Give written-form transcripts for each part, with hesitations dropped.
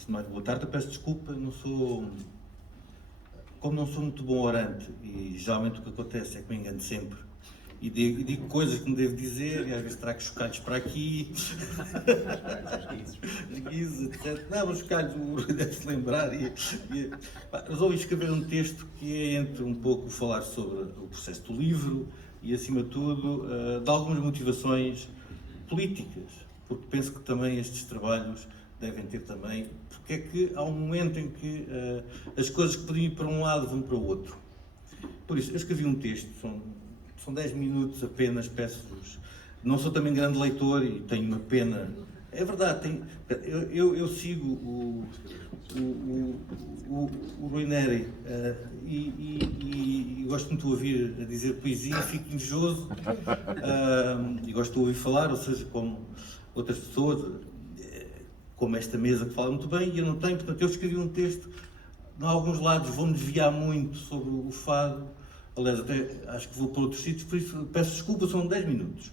Antes de mais, boa tarde. Eu peço desculpa, como não sou muito bom orante, e geralmente o que acontece é que me engano sempre, e digo coisas que me devo dizer, e às vezes trago chocalhos para aqui, guizos, etc. Não, os chocalhos o Rui deve-se lembrar, resolvi escrever um texto que é entre um pouco falar sobre o processo do livro e, acima de tudo, de algumas motivações políticas, porque penso que também estes trabalhos devem ter também, porque é que há um momento em que as coisas que podiam ir para um lado vão para o outro. Por isso, eu escrevi um texto, são 10 minutos apenas, peço-vos. Não sou também grande leitor e tenho uma pena. É verdade, eu sigo o Rui Neri e gosto muito de ouvir a dizer poesia, fico invejoso e gosto de ouvir falar, ou seja, como outras pessoas, como esta mesa que fala muito bem, e eu não tenho, portanto eu escrevi um texto, em alguns lados vou-me desviar muito sobre o fado, aliás até acho que vou para outros sítios, por isso peço desculpa, são 10 minutos.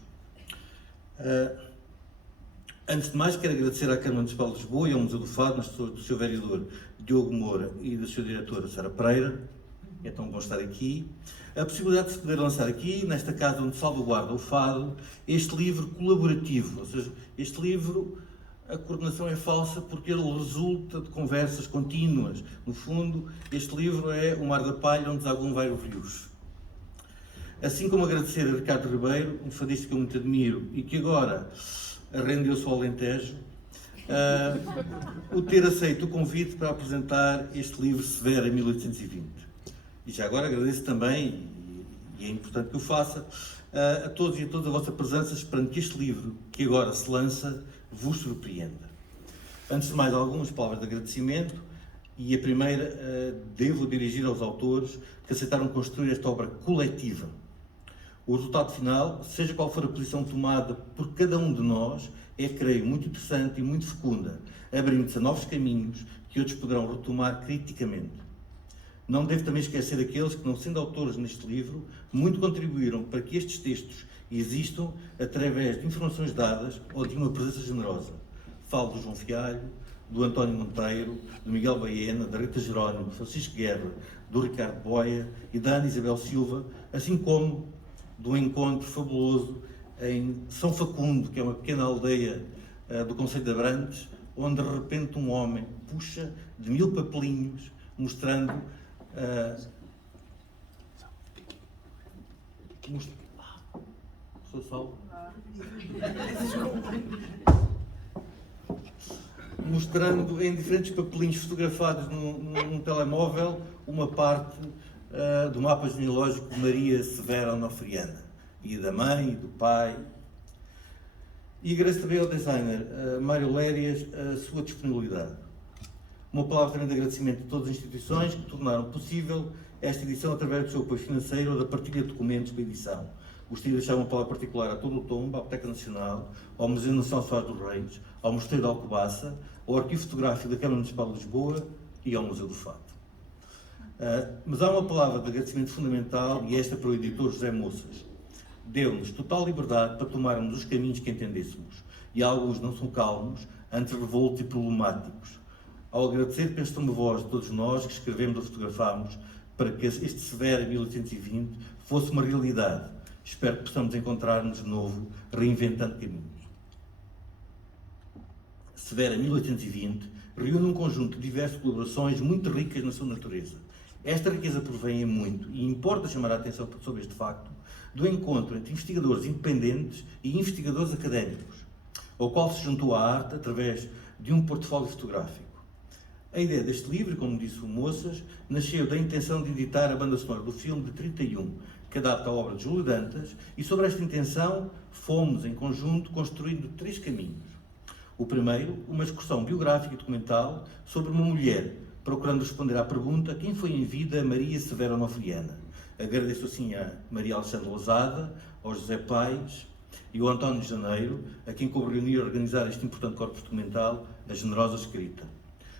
Antes de mais quero agradecer à Câmara Municipal de Lisboa e ao Museu do Fado, nas pessoas do Sr. Vereador Diogo Moura e da Sra. Diretora Sara Pereira, é tão bom estar aqui, a possibilidade de se poder lançar aqui, nesta casa onde salvaguarda o fado, este livro colaborativo, ou seja, este livro, a coordenação é falsa porque ele resulta de conversas contínuas. No fundo, este livro é o mar da palha onde desaguam vários rios. Assim como agradecer a Ricardo Ribeiro, um fadista que eu muito admiro e que agora rendeu-se ao Alentejo, o ter aceito o convite para apresentar este livro Severo em 1820. E já agora agradeço também, e é importante que o faça, a todos e a todas a vossa presença, esperando que este livro, que agora se lança, vos surpreenda. Antes de mais, algumas palavras de agradecimento, e a primeira devo dirigir aos autores que aceitaram construir esta obra coletiva. O resultado final, seja qual for a posição tomada por cada um de nós, é, creio, muito interessante e muito fecunda, abrindo-se a novos caminhos que outros poderão retomar criticamente. Não devo também esquecer aqueles que, não sendo autores neste livro, muito contribuíram para que estes textos existam através de informações dadas ou de uma presença generosa. Falo do João Fialho, do António Monteiro, do Miguel Baena, da Rita Jerónimo, do Francisco Guerra, do Ricardo Boia e da Ana Isabel Silva, assim como do encontro fabuloso em São Facundo, que é uma pequena aldeia do concelho de Abrantes, onde de repente um homem puxa de 1000 papelinhos, mostrando sou salvo? Mostrando em diferentes papelinhos fotografados num telemóvel uma parte do mapa genealógico de Maria Severa Onofriana, e da mãe, e do pai. E agradeço também ao designer Mário Lérias a sua disponibilidade. Uma palavra também de agradecimento a todas as instituições que tornaram possível esta edição através do seu apoio financeiro ou da partilha de documentos para a edição. Gostaria de deixar uma palavra particular a todo o Tombo, à Biblioteca Nacional, ao Museu Nacional de Soares dos Reis, ao Mosteiro de Alcobaça, ao Arquivo Fotográfico da Câmara Municipal de Lisboa e ao Museu do Fado. Mas há uma palavra de agradecimento fundamental e esta para o editor José Moças. Deu-nos total liberdade para tomarmos os caminhos que entendêssemos, e alguns não são calmos, antes revoltos e problemáticos. Ao agradecer, penso uma voz de todos nós que escrevemos ou fotografámos para que este Severo 1820 fosse uma realidade. Espero que possamos encontrar-nos de novo, reinventando caminhos. Severo 1820 reúne um conjunto de diversas colaborações muito ricas na sua natureza. Esta riqueza provém em muito, e importa chamar a atenção sobre este facto, do encontro entre investigadores independentes e investigadores académicos, ao qual se juntou a arte através de um portfólio fotográfico. A ideia deste livro, como disse o Moças, nasceu da intenção de editar a banda sonora do filme de 31, que adapta a obra de Júlio Dantas, e sobre esta intenção fomos, em conjunto, construindo 3 caminhos. O primeiro, uma excursão biográfica e documental sobre uma mulher, procurando responder à pergunta quem foi em vida Maria Severa Onofriana. Agradeço assim a Maria Alexandre Lousada, ao José Paes e ao António Janeiro, a quem coube reunir e organizar este importante corpus documental, a generosa escrita.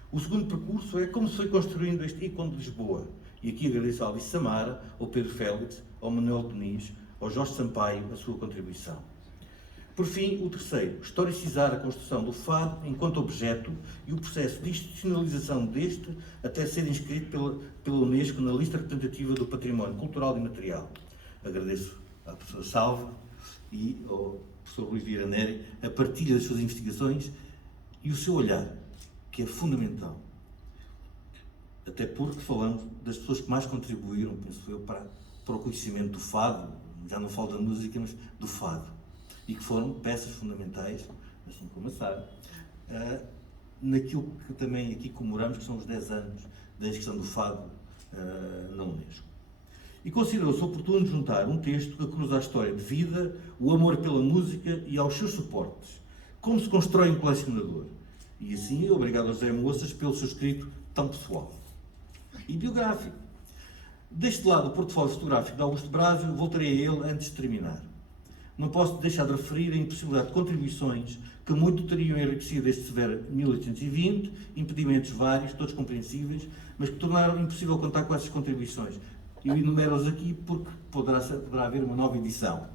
O segundo percurso é como se foi construindo este ícone de Lisboa. E aqui agradeço a Alice Samara, ao Pedro Félix, ao Manuel Diniz, ao Jorge Sampaio, a sua contribuição. Por fim, o terceiro, historicizar a construção do fado enquanto objeto e o processo de institucionalização deste até ser inscrito pela Unesco na lista representativa do património cultural e material. Agradeço à professora Salva e ao professor Rui Vieira Neri a partilha das suas investigações e o seu olhar, que é fundamental. Até porque falamos das pessoas que mais contribuíram, penso eu, para o conhecimento do fado, já não falo da música, mas do fado. E que foram peças fundamentais, assim como a Sara, naquilo que também aqui comemoramos, que são os 10 anos da inscrição do fado na Unesco. E considerou-se oportuno juntar um texto que cruza a história de vida, o amor pela música e aos seus suportes. Como se constrói um colecionador. E assim, obrigado a José Moças pelo seu escrito tão pessoal e biográfico. Deste lado, o portfólio fotográfico de Augusto Brásio, voltarei a ele antes de terminar. Não posso deixar de referir a impossibilidade de contribuições que muito teriam enriquecido este severo 1820, impedimentos vários, todos compreensíveis, mas que tornaram impossível contar com essas contribuições. Eu enumero-os aqui porque poderá haver uma nova edição.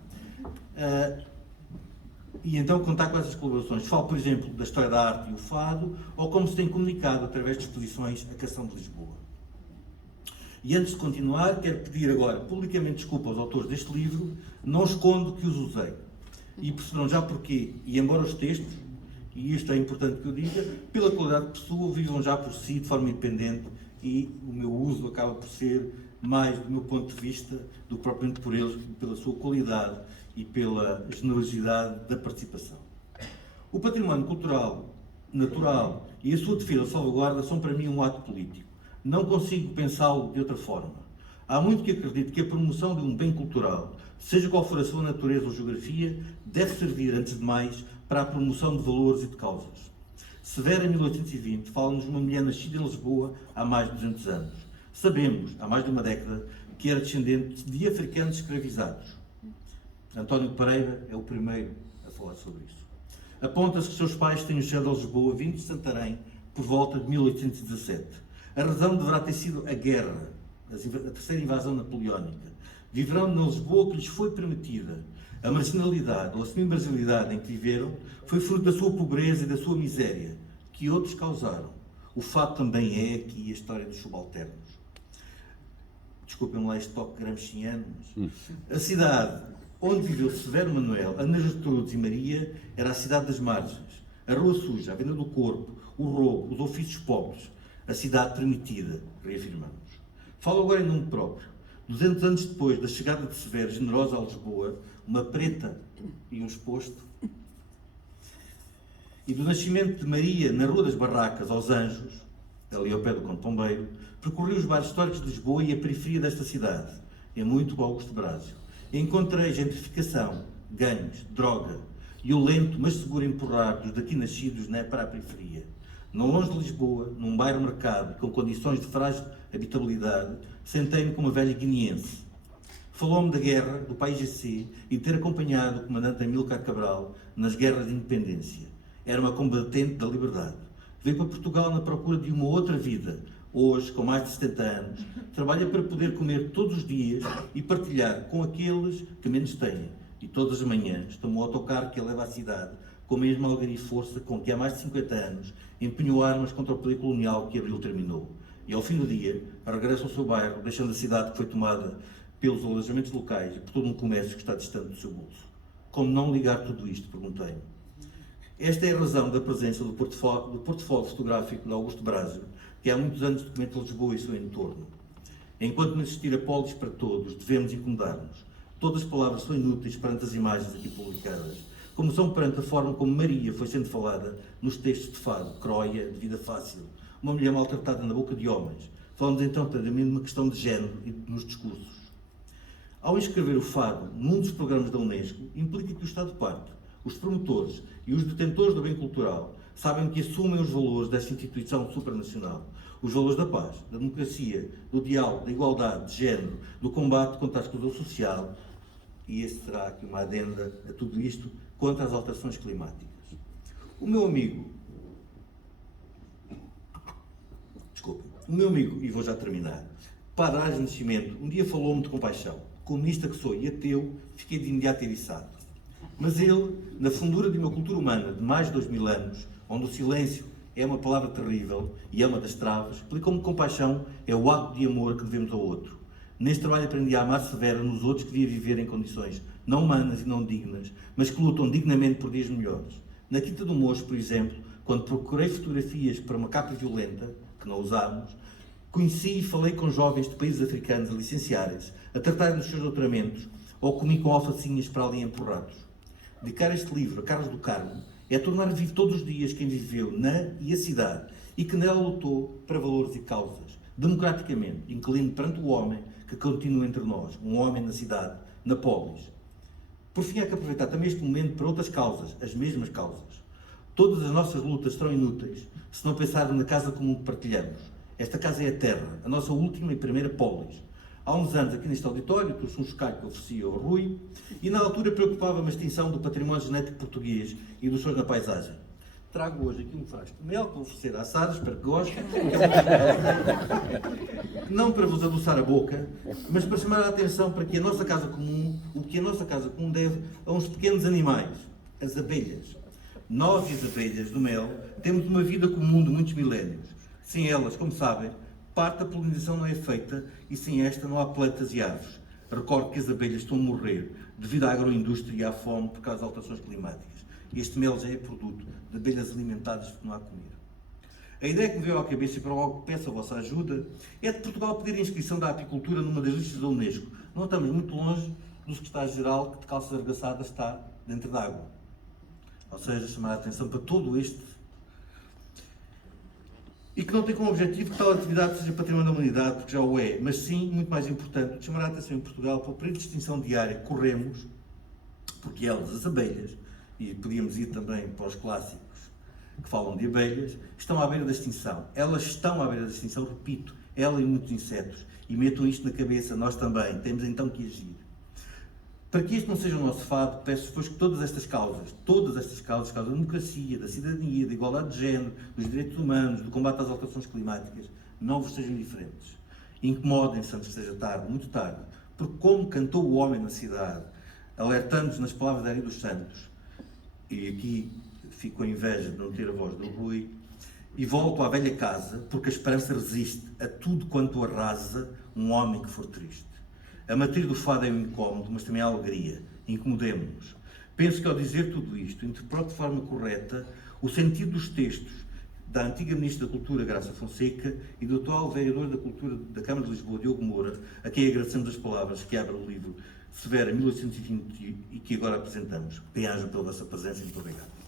E então contar com essas colaborações. Falo, por exemplo, da história da arte e o fado, ou como se tem comunicado através de exposições a Canção de Lisboa. E antes de continuar, quero pedir agora publicamente desculpa aos autores deste livro, não escondo que os usei. E perceberão já porquê. E embora os textos, e isto é importante que eu diga, pela qualidade de pessoa, vivam já por si de forma independente e o meu uso acaba por ser mais do meu ponto de vista do que propriamente por eles, pela sua qualidade e pela generosidade da participação. O património cultural, natural e a sua defesa ou salvaguarda são para mim um ato político. Não consigo pensá-lo de outra forma. Há muito que acredito que a promoção de um bem cultural, seja qual for a sua natureza ou geografia, deve servir, antes de mais, para a promoção de valores e de causas. Severo, em 1820, fala-nos de uma mulher nascida em Lisboa há mais de 200 anos. Sabemos, há mais de uma década, que era descendente de africanos escravizados. António Pereira é o primeiro a falar sobre isso. Aponta-se que seus pais tenham chegado a Lisboa, vindo de Santarém, por volta de 1817. A razão deverá ter sido a guerra, a terceira invasão napoleónica. Viverão na Lisboa que lhes foi permitida. A marginalidade ou a semi-marginalidade em que viveram foi fruto da sua pobreza e da sua miséria, que outros causaram. O fato também é aqui a história dos subalternos. Desculpem lá este toque gramsciano, mas a cidade onde viveu Severo Manuel, Ana Gertrudes e Maria era a cidade das margens, a rua suja, a venda do corpo, o roubo, os ofícios pobres, a cidade permitida, reafirmamos. Falo agora em nome próprio. 200 anos depois da chegada de Severo Generosa a Lisboa, uma preta e um exposto, e do nascimento de Maria na Rua das Barracas, aos Anjos, ali ao pé do Conde Pombeiro, percorri os bairros históricos de Lisboa e a periferia desta cidade, é muito o Augusto Brásio. Encontrei gentrificação, ganhos, droga e o lento, mas seguro empurrar dos daqui nascidos para a periferia. Não longe de Lisboa, num bairro-mercado com condições de frágil habitabilidade, sentei-me com uma velha guineense. Falou-me da guerra, do país GC e de ter acompanhado o comandante Amílcar Cabral nas guerras de independência. Era uma combatente da liberdade. Veio para Portugal na procura de uma outra vida. Hoje, com mais de 70 anos, trabalha para poder comer todos os dias e partilhar com aqueles que menos têm. E todas as manhãs toma o autocarro que a leva à cidade, com a mesma algaria e força com que há mais de 50 anos empenhou armas contra o poder colonial que Abril terminou. E ao fim do dia, regressa ao seu bairro, deixando a cidade que foi tomada pelos alojamentos locais e por todo um comércio que está distante do seu bolso. Como não ligar tudo isto? Perguntei-me. Esta é a razão da presença do portfólio fotográfico de Augusto Brásio, que há muitos anos documenta Lisboa e o seu entorno. Enquanto não existir apólice para todos, devemos incomodar-nos. Todas as palavras são inúteis perante as imagens aqui publicadas, como são perante a forma como Maria foi sendo falada nos textos de fado, Croia, de Vida Fácil, uma mulher maltratada na boca de homens. Falamos então também de uma questão de género e nos discursos. Ao inscrever o fado num dos programas da Unesco, implica que o Estado parte. Os promotores e os detentores do bem cultural sabem que assumem os valores desta instituição supranacional. Os valores da paz, da democracia, do diálogo, da igualdade, de género, do combate contra a exclusão social, e este será aqui uma adenda a tudo isto, contra as alterações climáticas. O meu amigo, e vou já terminar, Padre Ares Nascimento, um dia falou-me de compaixão. Comunista que sou e ateu, fiquei de imediato eriçado. Mas ele na fundura de uma cultura humana de mais de 2000 anos, onde o silêncio é uma palavra terrível e é uma das travas, explicou-me que compaixão é o ato de amor que devemos ao outro. Neste trabalho aprendi a amar severa nos outros que devia viver em condições não humanas e não dignas, mas que lutam dignamente por dias melhores. Na Quinta do Mocho, por exemplo, quando procurei fotografias para uma capa violenta, que não usámos, conheci e falei com jovens de países africanos a licenciarem-se, a tratarem dos seus doutoramentos, ou comi com alfacinhas para ali empurrados. Dedicar este livro a Carlos do Carmo é tornar vivo todos os dias quem viveu na e a cidade e que nela lutou para valores e causas, democraticamente, inclinando perante o homem que continua entre nós, um homem na cidade, na polis. Por fim, há que aproveitar também este momento para outras causas, as mesmas causas. Todas as nossas lutas serão inúteis se não pensarmos na casa comum que partilhamos. Esta casa é a terra, a nossa última e primeira polis. Há uns anos, aqui neste auditório, trouxe um chocalho que oferecia ao Rui e, na altura, preocupava-me a extinção do património genético português e dos sons na paisagem. Trago hoje aqui um frasco de mel que vou oferecer à Sara, espero que gostem. Não para vos adoçar a boca, mas para chamar a atenção para que a nossa casa comum, o que a nossa casa comum deve a uns pequenos animais, as abelhas. Nós e as abelhas do mel temos uma vida comum de muitos milénios. Sem elas, como sabem, parte da polinização não é feita e sem esta não há plantas e aves. Recordo que as abelhas estão a morrer devido à agroindústria e à fome por causa das alterações climáticas. Este mel já é produto de abelhas alimentadas que não há comer. A ideia que me veio à cabeça e para logo peço a vossa ajuda é de Portugal pedir a inscrição da apicultura numa das listas da Unesco. Não estamos muito longe do secretário-geral que de calças arregaçadas está dentro d'água. Ou seja, chamar a atenção para todo este e que não tem como objetivo que tal atividade seja património da humanidade, porque já o é, mas sim, muito mais importante, chamar a atenção em Portugal para o período de extinção diária que corremos, porque elas, as abelhas, e podíamos ir também para os clássicos que falam de abelhas, estão à beira da extinção. Elas estão à beira da extinção, repito, ela e muitos insetos. E metam isto na cabeça, nós também, temos então que agir. Para que este não seja o nosso fado, peço-vos que todas estas causas, causas da democracia, da cidadania, da igualdade de género, dos direitos humanos, do combate às alterações climáticas, não vos sejam diferentes. Incomodem-se antes que seja tarde, muito tarde, porque como cantou o homem na cidade, alertando-nos nas palavras da Ari dos Santos, e aqui fico com inveja de não ter a voz do Rui, e volto à velha casa, porque a esperança resiste a tudo quanto arrasa um homem que for triste. A matriz do fado é um incómodo, mas também há alegria. Incomodemo-nos. Penso que ao dizer tudo isto, interpreto de forma correta o sentido dos textos da antiga Ministra da Cultura, Graça Fonseca, e do atual Vereador da Cultura da Câmara de Lisboa, Diogo Moura, a quem agradecemos as palavras que abrem o livro Severa, 1820, e que agora apresentamos. Bem-aja pela vossa presença e muito obrigado.